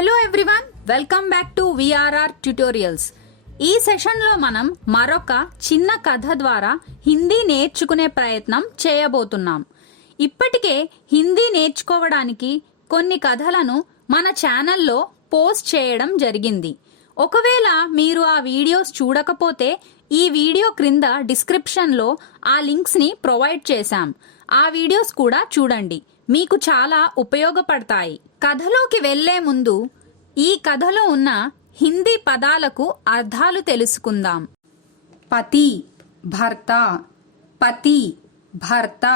Hello everyone, welcome back to VRR tutorials. ఈ సెషన్లో మనం మరొక చిన్న కథ ద్వారా హిందీ నేర్చుకునే ప్రయత్నం చేయబోతున్నాం. ఇప్పటికే హిందీ నేర్చుకోవడానికి కొన్ని కథలను మన ఛానల్లో పోస్ట్ చేయడం జరిగింది. ఒకవేళ మీరు ఆ వీడియోస్ చూడకపోతే ఈ వీడియో క్రింద డిస్క్రిప్షన్లో ఆ లింక్స్ని ప్రొవైడ్ చేశాం. ఆ వీడియోస్ కూడా చూడండి, మీకు చాలా ఉపయోగపడతాయి. కథలోకి వెళ్లే ముందు ఈ కథలో ఉన్న హిందీ పదాలకు అర్థాలు తెలుసుకుందాం. పతి భర్త, పతి భర్త,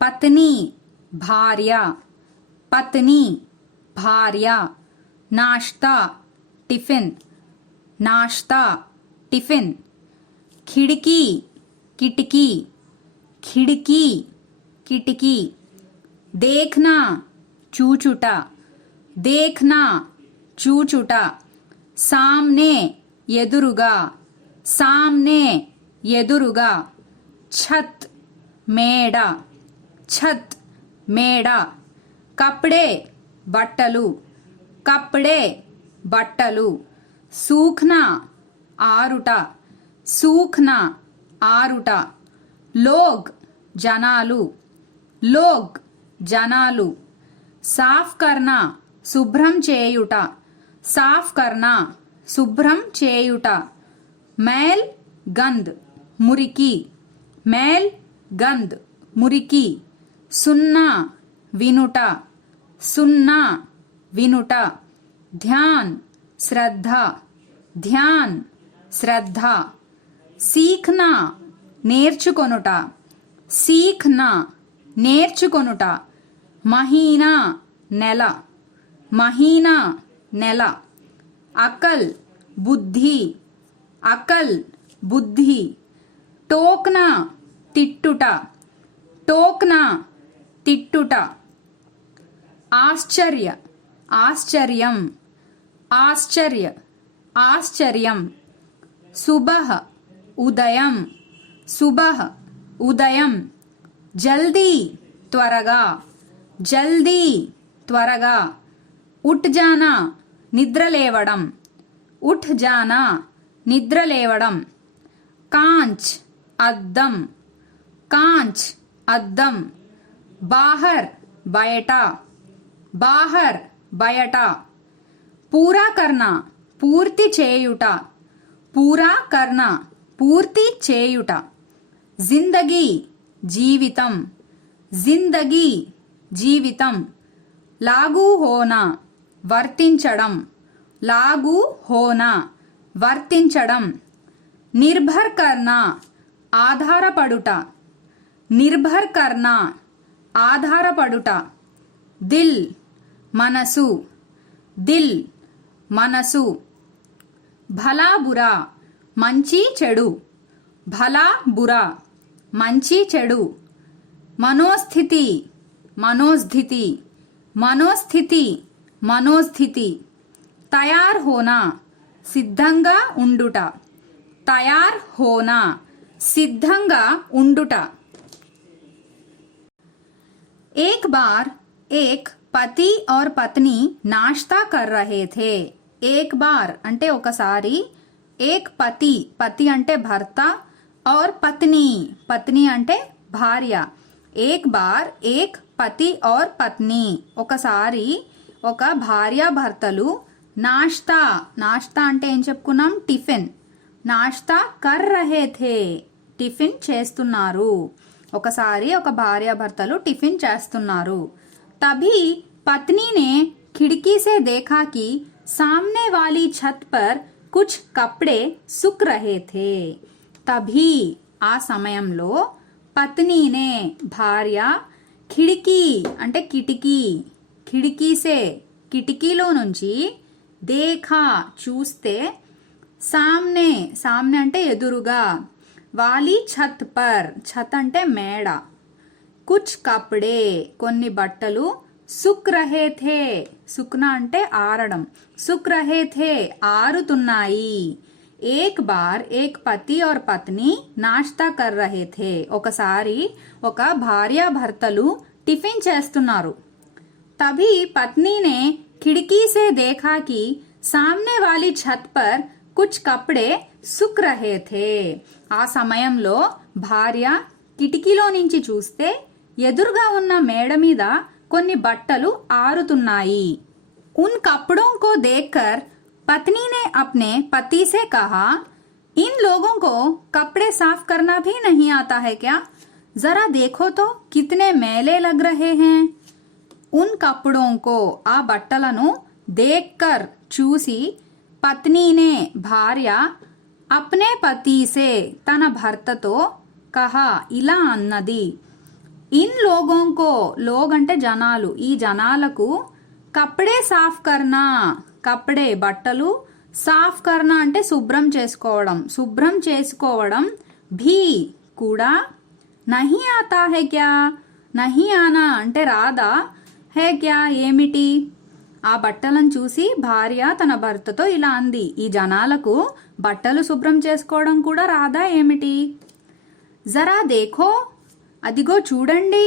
పత్ని భార్య, పత్ని భార్య, నాష్తా టిఫిన్, నాష్తా టిఫిన్, ఖిड़की కిటికీ, ఖిड़की కిటికీ, देखना చూచుట, देखना చూచుట, सामने ఎదురుగా, सामने ఎదురుగా, छत మేడ, छत మేడ, कपड़े బట్టలు, कपड़े బట్టలు, सूखना ఆరుట, सूखना ఆరుట, लोग జనాలు, लोग జనాలు, साफ करना శుభ్రం చేయుట, साफ करना శుభ్రం చేయుట, मैल गंद మురికి, मैल गंद మురికి, सुनना వినుట, सुनना వినుట, ध्यान శ్రద్ధ, ध्यान శ్రద్ధ, सीखना నేర్చుకొనుట, सीखना నేర్చుకొనుట, మహీనా నెల, మహీనా నెల, అకల్ బుద్ధి, అకల్ బుద్ధి, టోక్నా తిట్టుట, టోక్నా తిట్టుట, ఆశ్చర్య ఆశ్చర్యం, ఆశ్చర్య ఆశ్చర్యం, సుబహ ఉదయం, సుబహ ఉదయం, జల్దీ త్వరగా, జల్దీ త్వరగా, ఉఠ్ జానా నిద్రలేవడం, ఉఠ్ జానా నిద్రలేవడం, కాంచ్ అద్దం, కాంచ్ అద్దం, బాహర్ బయట, బాహర్ బయట, పూరా కర్నా పూర్తి చేయుట, పూరా కర్నా పూర్తి చేయుట, జిందగీ జీవితం, జిందగీ జీవితం, లాగు హోనా వర్తించడం, లాగు హోనా వర్తించడం, నిర్భర్ కర్నా ఆధారపడుట, నిర్భర్ కర్నా ఆధారపడుట, దిల్ మనసు, దిల్ మనసు, భలా బురా మంచి చెడు, భలా బురా మంచి చెడు, మనోస్థితి మనోస్థితి, మనోస్థితి మనోస్థితి, తయార్ హోనా సిద్ధంగా ఉండుట, తయార్ హోనా సిద్ధంగా ఉండుట. एक बार एक పతి और పత్ని నాश्ता कर रहे थे. एक बार అంటే ఒకసారి, एक పతి, పతి అంటే భర్త, और పత్ని, పత్ని అంటే భార్య. एक बार एक పతి और పత్ని ఒకసారి, ఒక భార్య భర్తలు నాश्ता, నాश्ता అంటే ఏం చెప్పుకున్నాం, టిఫిన్, నాश्ता కర్ రహే థే టిఫిన్ చేస్తున్నారు. ఒకసారి ఒక భార్య భర్తలు టిఫిన్ చేస్తున్నారు. तभी पत्नी ने खिड़की से देखा कि सामने वाली छत पर कुछ कपड़े सूख रहे थे. तभी ఆ సమయంలో పత్నీనే భార్య, ఖిడికీ అంటే కిటికీ, ఖిడికీసే కిటికీలో నుంచి, దేఖా చూస్తే, సామ్నే సామ్నే అంటే ఎదురుగా, వాలి ఛత్ పర్, ఛత్ అంటే మేడ, కుచ్ కప్డే కొన్ని బట్టలు, సుక్ రహే థే సుక్నా అంటే ఆరడం, సుక్ రహే థే ఆరుతున్నాయి. ఏక్ బార్ ఏక్ పతి और పత్ని నాश्ता कर रहे थे. ఒకసారి ఒక భార్య భర్తలు టిఫిన్ చేస్తున్నారు. తభీ పత్నీనే खिड़की से देखा कि सामने वाली छत पर कुछ कपड़े सूख रहे थे। ఆ సమయంలో భార్య కిటికీలో నుంచి చూస్తే ఎదురుగా ఉన్న మేడ మీద కొన్ని బట్టలు ఆరుతున్నాయి। उन कपड़ों को देखकर पत्नी ने अपने पति से कहा, इन लोगों को कपड़े साफ करना भी नहीं आता है क्या? जरा देखो तो कितने मैले लग रहे हैं। उन कपड़ों को ఆ బట్టలను देखकर చూసి పత్నీనే భార్య అప్నే పతి సే తన భర్తతో కహా ఇలా అన్నది, ఇన్ లోగోంకో లోగ్ అంటే జనాలు, ఈ జనాలకు కపడే సాఫ్ కర్నా కపడే బట్టలు, సాఫ్ కర్నా అంటే శుభ్రం చేసుకోవడం భీ కూడా, నహీ ఆతా హై క్యా నహీ ఆనా అంటే రాదా, హే క్యా ఏమిటి. ఆ బట్టలను చూసి భార్య తన భర్తతో ఇలా అంది, ఈ జనాలకు బట్టలు శుభ్రం చేసుకోవడం కూడా రాదా ఏమిటి. జరా దేఖో అదిగో చూడండి,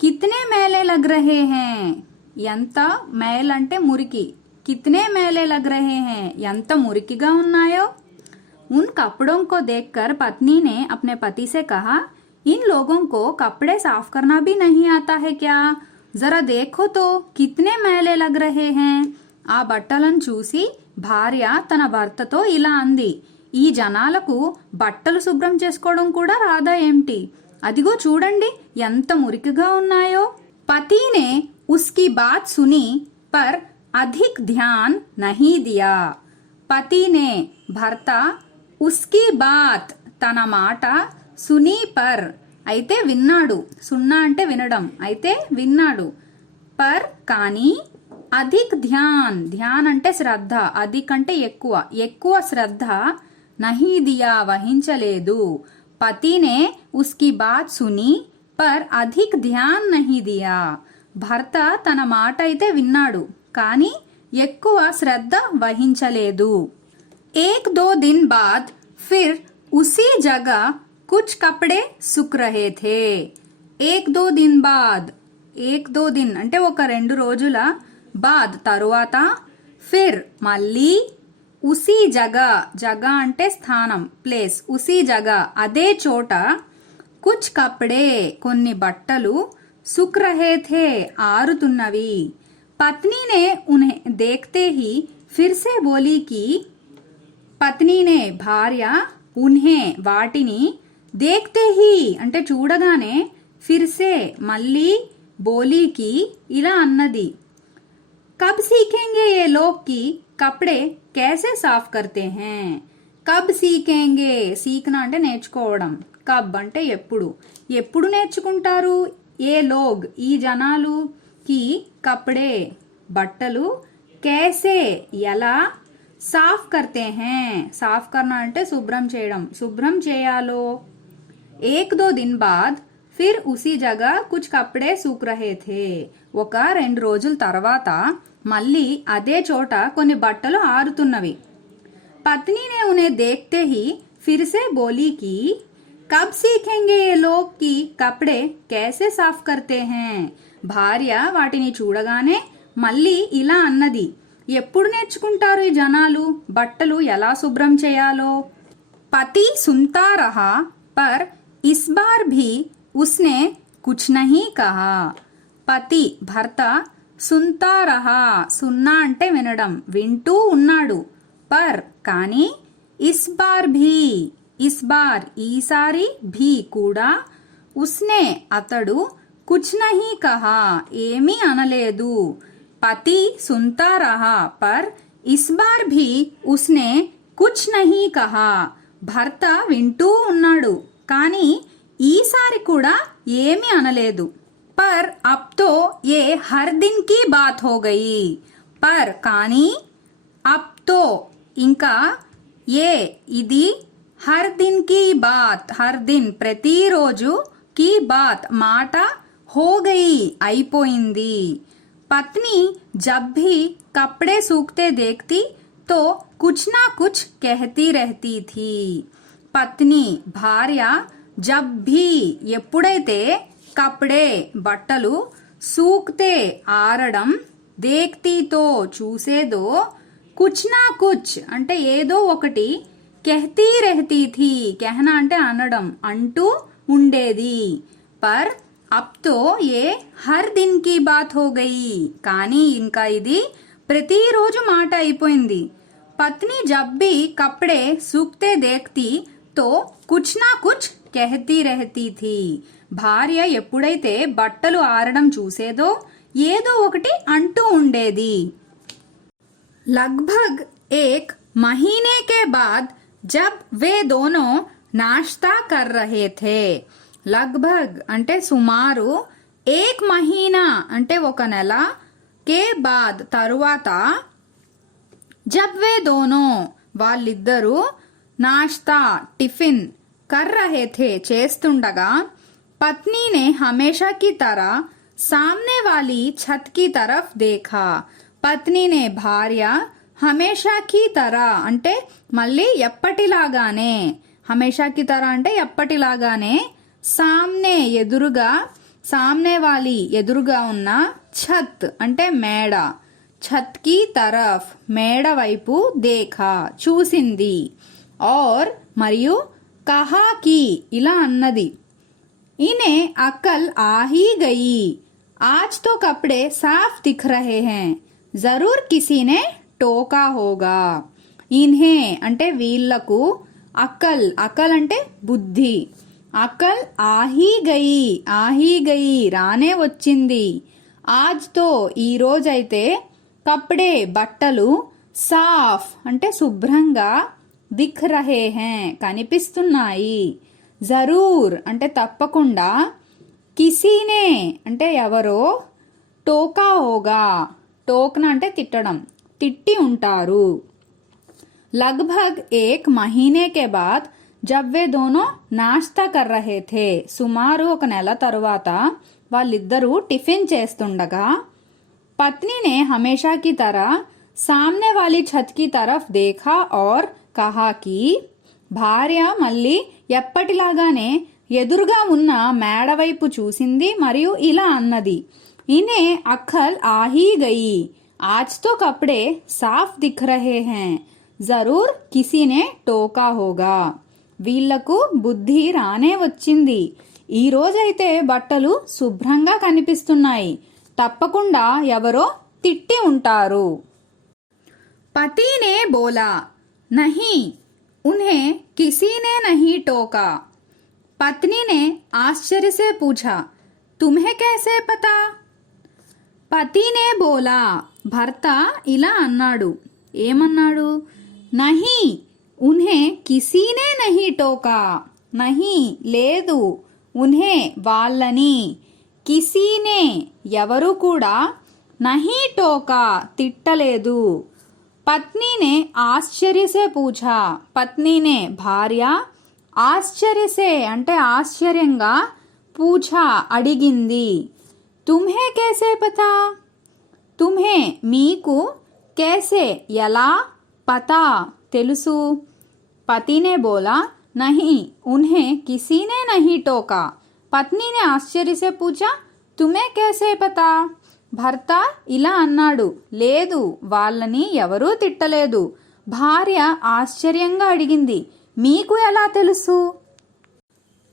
కిత్నే మేలే లగ్ రహే హే ఎంత మేల్ అంటే మురికి, కిత్నే మేలే లగ్ రహే హే ఎంత మురికిగా ఉన్నాయో. उन कपड़ों को देखकर पत्नी ने अपने पति से कहा, इन लोगों को कपड़े साफ करना भी नहीं आता है क्या? जरा देखो तो कितने मैले लग रहे हैं. ఆ బట్టలను చూసి భార్య తన భర్తతో ఇలా అంది, ఈ జనాలకు బట్టలు శుభ్రం చేసుకోవడం కూడా రాదా ఏమిటి, అదిగో చూడండి ఎంత మురికిగా ఉన్నాయో. पति ने उसकी बात सुनी पर अधिक ध्यान नहीं दिया. पति ने భర్త ఉస్కి బాత్ తన మాట, సునీ పర్ అయితే విన్నాడు, సున్నా అంటే వినడం, అయితే విన్నాడు, పర్ కానీ, అధిక్ ధ్యాన్ ధ్యాన్ అంటే శ్రద్ధ, అధిక్ అంటే ఎక్కువ, ఎక్కువ శ్రద్ధ, నహీ దియా వహించలేదు. పతినే ఉస్కి బాత్ సుని పర్ అధిక్ ధ్యాన్ నహీ దియా. భర్త తన మాట అయితే విన్నాడు కానీ ఎక్కువ శ్రద్ధ వహించలేదు. एक दो दिन बाद फिर उसी जगह कुछ कपड़े सूख रहे थे. एक दो दिन बाद, एक दो दिन అంటే ఒక రెండు రోజుల, బాద్ తరువాత, ఫిర్ మళ్ళీ, ఉసీ జగ జగ అంటే స్థానం ప్లేస్, ఉసీ జగ అదే చోట, కుచ్ కపడే కొన్ని బట్టలు, सूख रहे थे ఆరుతున్నవి. పత్ని నే ఉన్హే దేఖ్తే హీ ఫిర్ సే బోలి కి, పత్నినే భార్య, ఉన్హే వాటిని, దేఖ్తే హీ అంటే చూడగానే, ఫిర్సే మళ్ళీ, బోలీకి ఇలా అన్నది, కబ్ సీఖేంగే ఏ లోగ్ కి కపడే कैसे సాఫ్ కర్తే హై. కబ్ సీఖేంగే సీఖనా అంటే నేర్చుకోవడం, కబ్ అంటే ఎప్పుడు, ఎప్పుడు నేర్చుకుంటారు, ఏ లోగ్ ఈ జనాలు, కి కపడే బట్టలు, कैसे ఎలా, సాఫ్ కర్తే హై సాఫ్ కర్నా అంటే శుభ్రం చేయడం, శుభ్రం చేయాలో. ఏక్ దో దిన్ బాద్ ఫిర్ ఉసీ జగ కుచ్ కపడే సూక్ రహే థే. ఒక రెండు రోజుల తర్వాత మళ్ళీ అదే చోట కొన్ని బట్టలు ఆరుతున్నవి. పత్నీనే ఉనే దేఖ్తే హీ ఫిర్ సే బోలీ కి, కబ్ సీఖేంగే ఏ లోగ్ కి కపడే कैसे సాఫ్ కర్తే హై. భార్య వాటిని చూడగానే మళ్ళీ ఇలా అన్నది, ఎప్పుడు నేర్చుకుంటారు ఈ జనాలు బట్టలు ఎలా శుభ్రం చేయాలో. పతి సున్తా రహా పర్ ఇస్ బార్ భీ ఉస్నే కుచ్ నహీ కహా. పతి భర్త సున్తా రహా సున్నా అంటే వినడం, వింటూ ఉన్నాడు, పర్ కానీ, is bar Bhi is bar ఈసారి, భీ కూడా, ఉస్నే అతడు, కుచ్ నహీ కహా ఏమీ అనలేదు. पति सुनता रहा पर इस बार भी उसने कुछ नहीं कहा. భర్త వింటూ ఉన్నాడు కానీ ఈసారి కూడా ఏమీ అనలేదు. पर अब तो ये हर दिन की बात हो गई. पर కానీ, अब तो ఇంకా, ఏ ఇది, హర్ దిన్ కి బాత్ హర్ దిన్ ప్రతిరోజు, కి బాత్ మాట, హో గయి అయిపోయింది. पत्नी जब भी कपड़े सूखते देखती तो कुछ ना कुछ कहती रहती थी. పత్ని భార్య, జబ్ భీ ఎప్పుడైతే, కపడే బట్టలు, సూక్తే ఆరడం, దేఖ్తీ తో చూసేదో, కుచ్ నా కుచ్ అంటే ఏదో ఒకటి, कहती रहती थी कहना అంటే అనడం అంటూ ఉండేది. పర్ అబ్ తో ఏ హర్ దిన్ కి బాత్ హో గయి కానీ ఇంకా ఇది ప్రతిరోజు మాట అయిపోయింది. పత్ని జబ్ భీ కప్డే సూక్తే దేఖ్తీ తో కుచ్ నా కుచ్ कहती रहती थी భార్య ఎప్పుడైతే బట్టలు ఆరడం చూసేదో ఏదో ఒకటి అంటూ ఉండేది. लगभग एक महीने के बाद जब वे दोनों नाश्ता कर रहे थे, लगभग అంటే సుమారు, एक महीना అంటే ఒక నెల, के बाद తరువాత, जब वे दोनों వాళ్ళిద్దరూ, नाश्ता టిఫిన్, कर रहे थे చేస్తుండగా, पत्नी ने हमेशा की तरह सामने वाली छत की तरफ देखा. పత్నినే భార్య, హమేషా కి తరా అంటే మళ్ళీ ఎప్పటిలాగానే, హమేషా కి తరా అంటే ఎప్పటిలాగానే, సామ్నే ఎదురుగా, సామ్నే వాలి ఎదురుగా ఉన్న, ఛత్ అంటే మేడ, ఛత్ కి తరఫ్ మేడ వైపు, దేఖా చూసింది, और మరియు కహా కి ఇలా అన్నది, इन्हें अकल आ ही गई, आज तो कपड़े साफ दिख रहे हैं, जरूर किसी ने टोका होगा. इन्हें అంటే వీళ్లకు, అకల్ అకల్ అంటే బుద్ధి, అకల్ ఆహీ గయి, ఆహీ గయి రానే వచ్చింది, ఆజ్ తో ఈ రోజైతే, కప్డే బట్టలు, సాఫ్ అంటే శుభ్రంగా, దిఖ్ రహే హే కనిపిస్తున్నాయి, జరూర్ అంటే తప్పకుండా, కిసీనే అంటే ఎవరో, టోకా హోగా టోక్నా అంటే తిట్టడం, తిట్టి ఉంటారు. लगभग एक महीने के बाद जब वे दोनों नाश्ता कर रहे थे, సుమారు ఒక నెల తరువాత వాళ్ళిద్దరూ టిఫిన్ చేస్తుండగా, पत्नी ने हमेशा की तरह सामने वाली छत की तरफ देखा और कहा कि భార్య మళ్ళీ ఎప్పటిలాగానే ఎదురుగా ఉన్న మేడ వైపు చూసింది మరియు ఇలా అన్నది, इन्हें अक्ल आ ही गई, आज तो कपड़े साफ दिख रहे हैं, जरूर किसी ने टोका होगा. వీళ్లకు బుద్ధి రానే వచ్చింది, ఈ రోజైతే బట్టలు శుభ్రంగా కనిపిస్తున్నాయి, తప్పకుండా ఎవరో తిట్టి ఉంటారు. पति ने बोला, नहीं उन्हें किसी ने नहीं टोका. पत्नी ने आश्चर्य से पूछा, तुम्हें कैसे पता? పతినే బోలా భర్త ఇలా అన్నాడు, ఏమన్నాడు, నహీ ఉన్హే కిసీనే నహీ టోకా, నహీ లేదు, ఉన్హే వాళ్ళని, కిసీనే ఎవరు కూడా, నహీ టోకా తిట్టలేదు. పత్నీనే ఆశ్చర్యసే పూఛా, పత్నీనే భార్య, ఆశ్చర్యసే అంటే ఆశ్చర్యంగా, పూఛా అడిగింది, తుమ్హే కేసే పతా, తుమ్హే మీకు, కేసే ఎలా, పతా తెలుసు. పతినే బోలా, नहीं उन्हें किसी ने नहीं टोका. పత్ని ने आश्चर्य से पूछा, तुम्हें कैसे पता? భర్త ఇలా అన్నాడు, లేదు వాళ్ళని ఎవరూ తిట్టలేదు. భార్య ఆశ్చర్యంగా అడిగింది, మీకు ఎలా తెలుసు?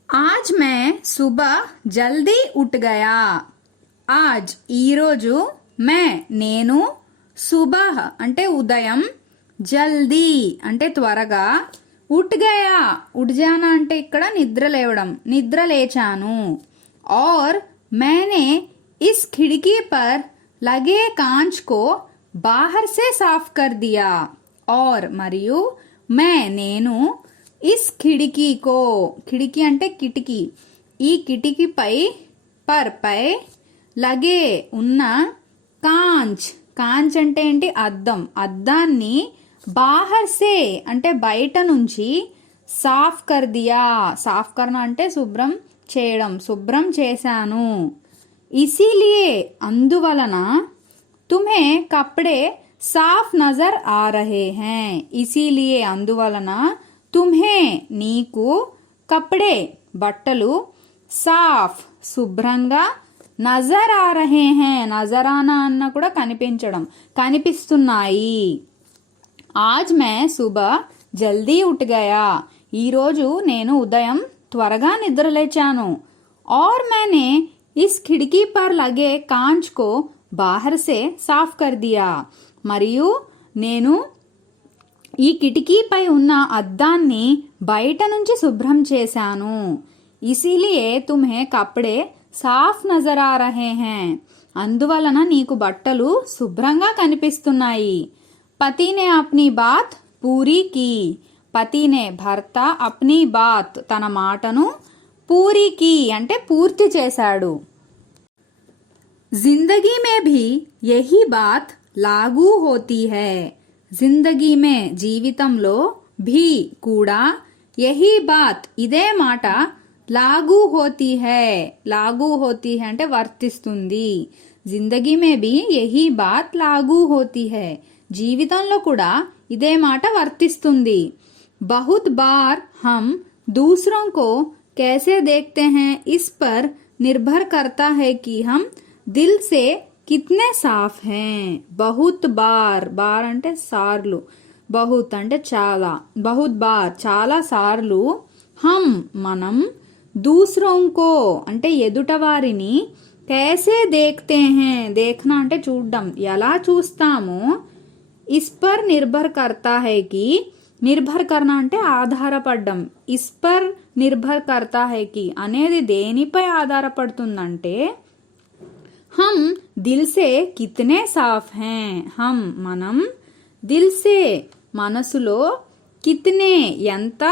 ఆజ్ మే సుబహ్ జల్దీ ఉఠ్ గయా, ఆజ్ ఈరోజు, మే నేను, సుబహ్ అంటే ఉదయం, జల్దీ అంటే త్వరగా, ఉఠ్ గయా ఉఠ్ జానా అంటే ఇక్కడ నిద్ర లేవడం, నిద్ర లేచాను. और मैंने इस खिड़की पर लगे कांच को बाहर से साफ कर दिया. और మరియు मैं నేను, इस खिड़की को, खिड़की అంటే కిటికీ, ఈ కిటికీపై, పర్ పై, లగే ఉన్న, కాంచ్ కాంచ్ అంటే ఏంటి అద్దం, అద్దాన్ని, బాహర్ సే అంటే బయట నుంచి, సాఫ్ కర్ దియా, సాఫ్ కర్నా అంటే శుభ్రం చేయడం, శుభ్రం చేశాను. ఇసీలియే అందువలన, తుమ్హే కప్డే సాఫ్ నజర్ ఆ రహే హై, ఇసీలియే అందువలన, తుమ్హే నీకు, కప్డే బట్టలు, సాఫ్ శుభ్రంగా, నజర్ ఆ రహే హే, నజరానా అన్న కూడా కనిపించడం, కనిపిస్తున్నాయి. ఆజ్ మే సుబహ్ జల్దీ ఉఠ్ గయా, ఈరోజు నేను ఉదయం త్వరగా నిద్రలేచాను. और मैंने इस खिड़की पर लगे कांच को बाहर से साफ कर दिया, మరియు నేను ఈ కిటికీపై ఉన్న అద్దాన్ని బయట నుంచి శుభ్రం చేశాను. ఇసిలియే తుమ్హే కప్డే సాఫ్ నజర్ ఆ రహే హే, అందువలన నీకు బట్టలు శుభ్రంగా కనిపిస్తున్నాయి. పతినే అప్నీ బాత్ పూరీ కీ, పతినే భర్త అప్నీ బాత్ తన మాటను పూరీ కీ అంటే పూర్తి చేశాడు. జిందగీ మే భీ యహీ బాత్ లాగూ హోతీ హై, జిందగీ మే జీవితంలో భీ కూడా యహీ బాత్ ఇదే మాట లాగూ హోతీ హై, లాగూ హోతీ హై అంటే వర్తిస్తుంది. జిందగీ మే భీ యహీ బాత్ లాగూ హోతీ హై, జీవితంలో కూడా ఇదే మాట వర్తిస్తుంది. బహుత్ బార్ హమ్ दूसरों को कैसे देखते हैं इस पर निर्भर करता है कि हम दिल से कितने साफ हैं. बहुत बार, బార్ అంటే సార్లు, బహుత్ అంటే చాలా, బహుత్ బార్ చాలా సార్లు, హమ్ మనం, దూసరోं को అంటే ఎదుటవారిని, कैसे देखते हैं देखना అంటే చూడడం, ఎలా చూస్తామో, ఇస్ పర్ నిర్భర్ కర్తా హై కి, నిర్భర్ కర్నా అంటే ఆధారపడ్డం, ఇస్ పర్ నిర్భర్ కర్తా హై కి అనేది దేనిపై ఆధారపడుతుందంటే, హమ్ దిల్ సే కితనే సాఫ్ హై, హమ్ మనం, దిల్ సే మనసులో, కితనే ఎంత,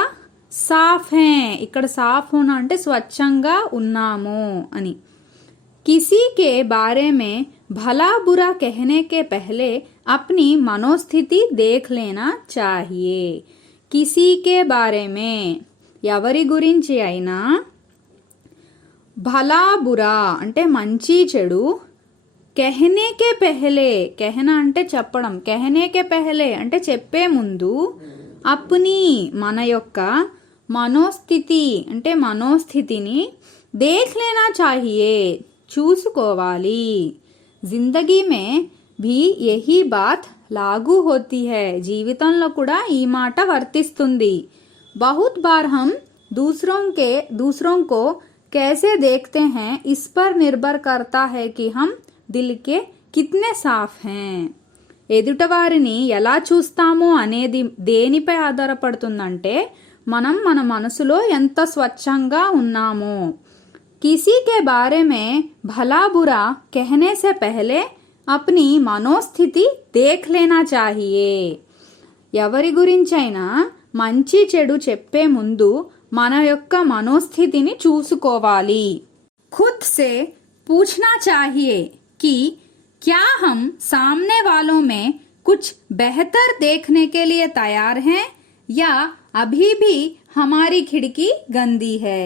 సాఫ్ హై ఇక్కడ సాఫ్ హోనా అంటే స్వచ్ఛంగా ఉన్నాము అని. किसी के बारे में भला बुरा कहने के पहले अपनी मनोस्थिति देख लेना चाहिए. किसी के बारे में ఎవరి గురించి అయినా, భలా బురా అంటే మంచి చెడు, కెహనే కే పెహలే, కెహనా అంటే చెప్పడం, కెహనే కే పెహలే అంటే చెప్పే ముందు, అప్ని మన యొక్క, మనోస్థితి అంటే మనోస్థితిని, దేఖ్ లేనా చాహియే చూసుకోవాలి. జిందగీ మే భీ యహీ బాత్ లాగూ హోతీ హై, జీవితంలో కూడా ఈ మాట వర్తిస్తుంది. బహుత్ బార్ హమ్ दूसरों को कैसे देखते हैं इस पर निर्भर करता है कि हम दिल के कितने साफ हैं. ఎదుటవారిని ఎలా చూస్తామో అనేది దేనిపై ఆధారపడుతుందంటే, మనం మన మనసులో ఎంత స్వచ్ఛంగా ఉన్నామో. किसी के बारे में भला बुरा कहने से पहले अपनी మనోస్థితి देख लेना चाहिए. ఎవరి గురించైనా మంచి చెడు చెప్పే ముందు మన యొక్క మనోస్థితిని చూసుకోవాలి. खुद से पूछना चाहिए कि क्या हम सामने वालों में कुछ बेहतर देखने के लिए तैयार हैं या अभी भी हमारी खिड़की गंदी है.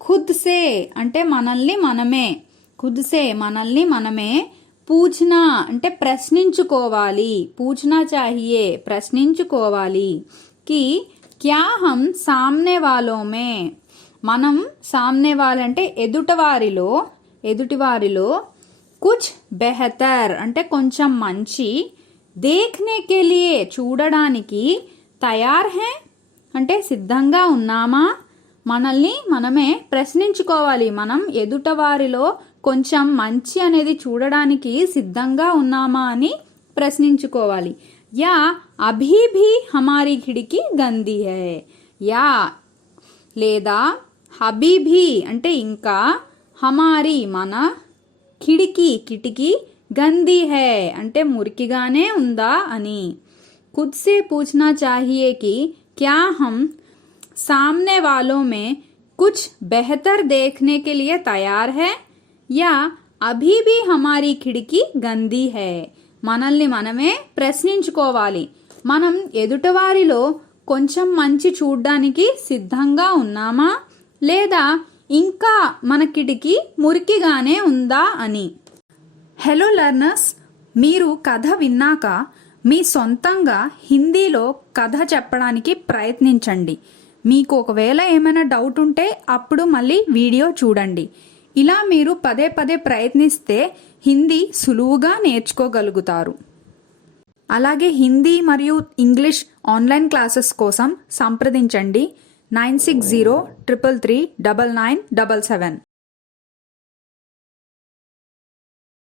ఖుద్ సే అంటే మనల్ని మనమే, ఖుద్ సే మనల్ని మనమే, పూఛనా అంటే ప్రశ్నించుకోవాలి, పూఛనా చాహియే ప్రశ్నించుకోవాలి, కి క్యా హమ్ సామ్నే వాలో మే మనం, సామ్నే వాల్ అంటే ఎదుటివారిలో, కుచ్ బెహతర్ అంటే కొంచెం మంచి, దేఖ్నే కే లియే చూడడానికి, తయార్ హై అంటే సిద్ధంగా ఉన్నామా, మనల్ని మనమే ప్రశ్నించుకోవాలి, మనం ఎదుటవారిలో కొంచెం మంచి అనేది చూడడానికి సిద్ధంగా ఉన్నామా అని ప్రశ్నించుకోవాలి. యా అభీ భీ హమారీ ఖిడికి గందీ హై, యా లేదా, అభీ భీ అంటే ఇంకా, హమారీ మన, కిటికీ గందీ హై అంటే మురికిగానే ఉందా అని. ఖుద్ సే పూఛనా చాహియే కి క్యా హమ్ सामने वालों में कुछ बेहतर देखने के लिए तैयार है या अभी भी हमारी खिड़की गंदी है. మనల్ని మనమే ప్రశ్నించుకోవాలి, మనం ఎదుటవారిలో కొంచెం మంచి చూడ్డానికి సిద్ధంగా ఉన్నామా లేదా ఇంకా మన కిటికీ మురికిగానే ఉందా అని. హలో లర్నర్స్, మీరు కథ విన్నాక మీ సొంతంగా హిందీలో కథ చెప్పడానికి ప్రయత్నించండి. మీకు ఒకవేళ ఏమైనా డౌట్ ఉంటే అప్పుడు మళ్ళీ వీడియో చూడండి. ఇలా మీరు పదే పదే ప్రయత్నిస్తే హిందీ సులువుగా నేర్చుకోగలుగుతారు. అలాగే హిందీ మరియు ఇంగ్లీష్ ఆన్లైన్ క్లాసెస్ కోసం సంప్రదించండి 9603339977.